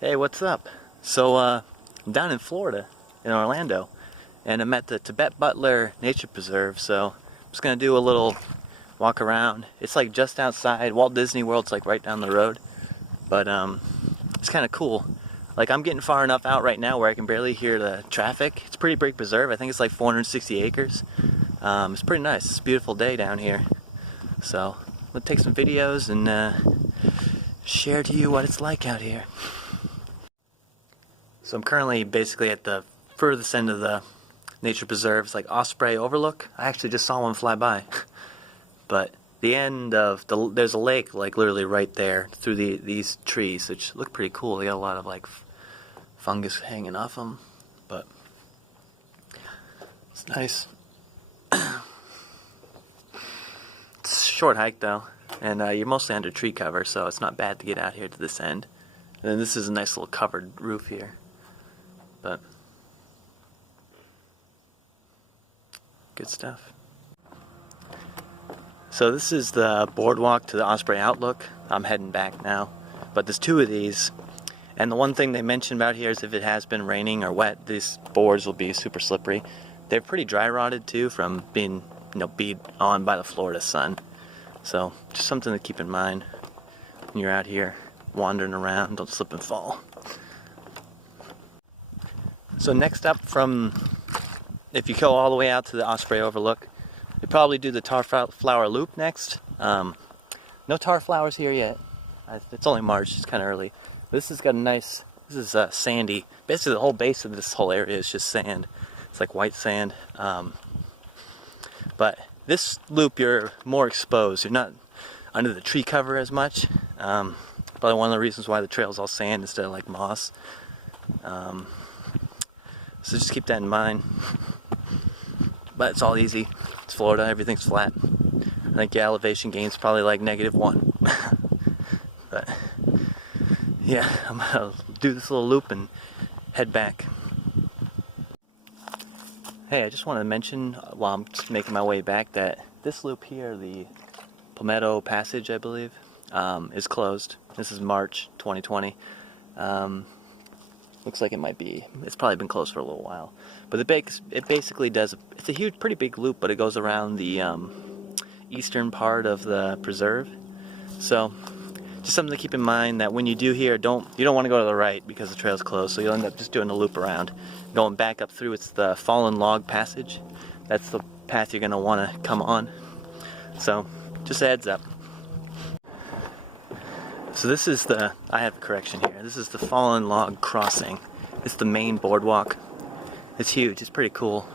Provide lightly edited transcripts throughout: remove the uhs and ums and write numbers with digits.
Hey, what's up? So, I'm down in Florida, in Orlando, and I'm at the Tibet-Butler Nature Preserve, so I'm just gonna do a little walk around. It's like just outside. Walt Disney World's like right down the road, but it's kind of cool. Like, I'm getting far enough out right now where I can barely hear the traffic. It's a pretty big preserve. I think it's like 460 acres. It's pretty nice. It's a beautiful day down here. So, let's take some videos and share to you what it's like out here. So I'm currently basically at the furthest end of the nature preserve. It's like Osprey Overlook. I actually just saw one fly by. But the end of there's a lake like literally right there through these trees, which look pretty cool. They got a lot of like fungus hanging off them, but it's nice. It's a short hike though, and you're mostly under tree cover, so it's not bad to get out here to this end. And then this is a nice little covered roof here. But good stuff. So this is the boardwalk to the Osprey Outlook. I'm heading back now, but there's two of these, and the one thing they mentioned about here is if it has been raining or wet, these boards will be super slippery. They're pretty dry rotted too from being, beat on by the Florida sun. So just something to keep in mind when you're out here wandering around. Don't slip and fall. So next up if you go all the way out to the Osprey Overlook, you probably do the tar flower loop next. No tar flowers here yet. It's only March, it's kind of early. This has got a nice, this is sandy. Basically the whole base of this whole area is just sand. It's like white sand. But this loop you're more exposed. You're not under the tree cover as much. Probably one of the reasons why the trail's all sand instead of like moss. So just keep that in mind. But it's all easy. It's Florida, everything's flat. I think the elevation gain's probably like -1. But yeah, I'm gonna do this little loop and head back. Hey, I just wanted to mention while I'm just making my way back that this loop here, the Palmetto Passage, I believe, is closed. This is March 2020. Looks like it's probably been closed for a little while. But it basically does, it's a pretty big loop, but it goes around the eastern part of the preserve. So, just something to keep in mind that when you do here, you don't want to go to the right because the trail's closed, so you'll end up just doing a loop around. Going back up through, it's the Fallen Log Passage. That's the path you're going to want to come on. So, just a heads up. So this is I have a correction here. This is the Fallen Log Crossing. It's the main boardwalk. It's huge. It's pretty cool.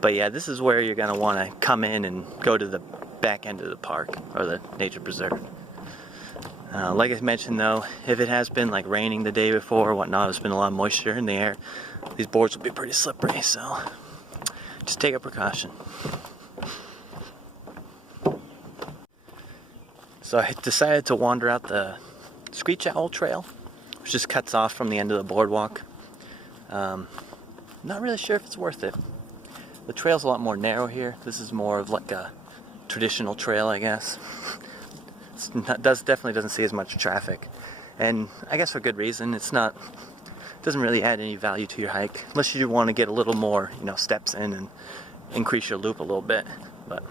But yeah, this is where you're going to want to come in and go to the back end of the park, or the nature preserve. Like I mentioned though, if it has been like raining the day before or whatnot, there's been a lot of moisture in the air, these boards will be pretty slippery, so just take a precaution. So I decided to wander out the Scorchowl Trail, which just cuts off from the end of the boardwalk. Not really sure if it's worth it. The trail's a lot more narrow here. This is more of like a traditional trail, I guess. Definitely doesn't see as much traffic, and I guess for good reason. It doesn't really add any value to your hike unless you want to get a little more, steps in and increase your loop a little bit. But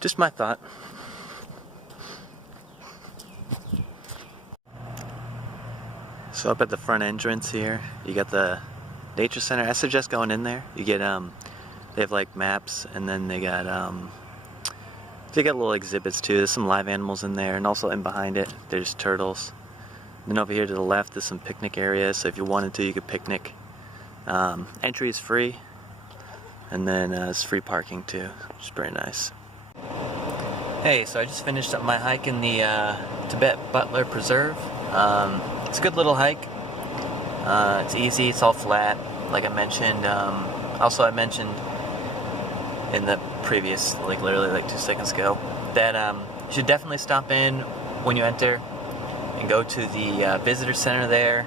just my thought. So up at the front entrance here, you got the nature center. I suggest going in there. You get they have like maps, and then they got little exhibits too. There's some live animals in there, and also in behind it, there's turtles. And then over here to the left, there's some picnic areas. So if you wanted to, you could picnic. Entry is free, and then it's free parking too, which is pretty nice. Hey, so I just finished up my hike in the Tibet-Butler Preserve. It's a good little hike. It's easy, it's all flat, like I mentioned. Also, I mentioned in the previous, literally 2 seconds ago, that you should definitely stop in when you enter and go to the visitor center there.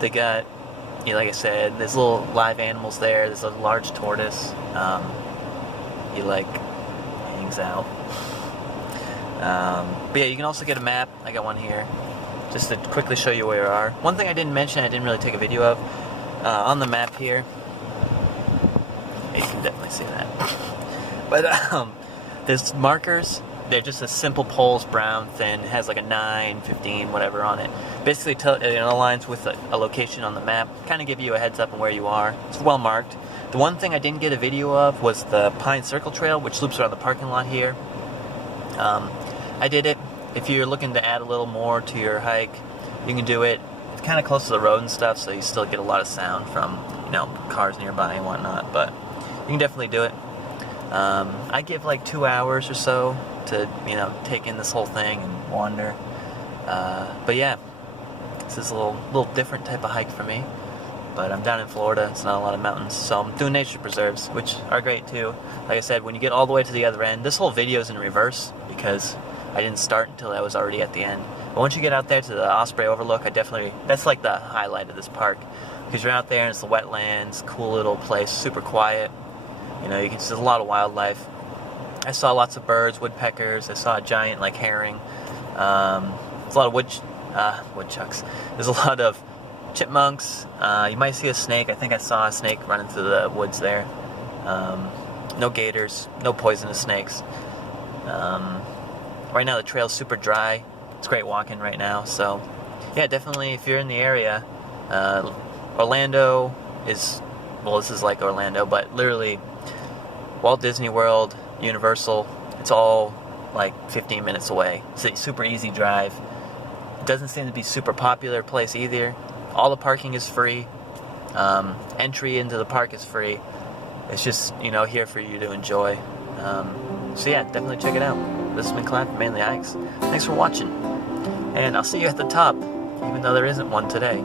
They got, like I said, there's little live animals there. There's a large tortoise. He hangs out. But yeah, you can also get a map. I got one here, just to quickly show you where you are. One thing I didn't mention, I didn't really take a video of, on the map here, you can definitely see that. But there's markers. They're just a simple poles, brown, thin. It has like a 9, 15, whatever on it. Basically, it aligns with a location on the map. Kind of give you a heads up on where you are. It's well marked. The one thing I didn't get a video of was the Pine Circle Trail, which loops around the parking lot here. I did it. If you're looking to add a little more to your hike, you can do it. It's kind of close to the road and stuff, so you still get a lot of sound from, you know, cars nearby and whatnot. But you can definitely do it. I give like 2 hours or so to, you know, take in this whole thing and wander. But yeah, this is a little different type of hike for me. But I'm down in Florida, it's not a lot of mountains, so I'm doing nature preserves, which are great too. Like I said, when you get all the way to the other end, this whole video is in reverse because I didn't start until I was already at the end. But once you get out there to the Osprey Overlook, that's like the highlight of this park. Because you're out there and it's the wetlands, cool little place, super quiet. You know, there's a lot of wildlife. I saw lots of birds, woodpeckers. I saw a giant like herring. There's a lot of woodchucks. There's a lot of chipmunks. You might see a snake. I think I saw a snake running through the woods there. No gators, no poisonous snakes. Right now the trail's super dry. It's great walking right now. So yeah, definitely if you're in the area, Orlando is, well, this is like Orlando, but literally Walt Disney World, Universal, it's all like 15 minutes away. It's a super easy drive. It doesn't seem to be super popular place either. All the parking is free. Entry into the park is free. It's just, you know, here for you to enjoy. So yeah, definitely check it out. This has been Clive from Mainely Hikes. Thanks for watching. And I'll see you at the top, even though there isn't one today.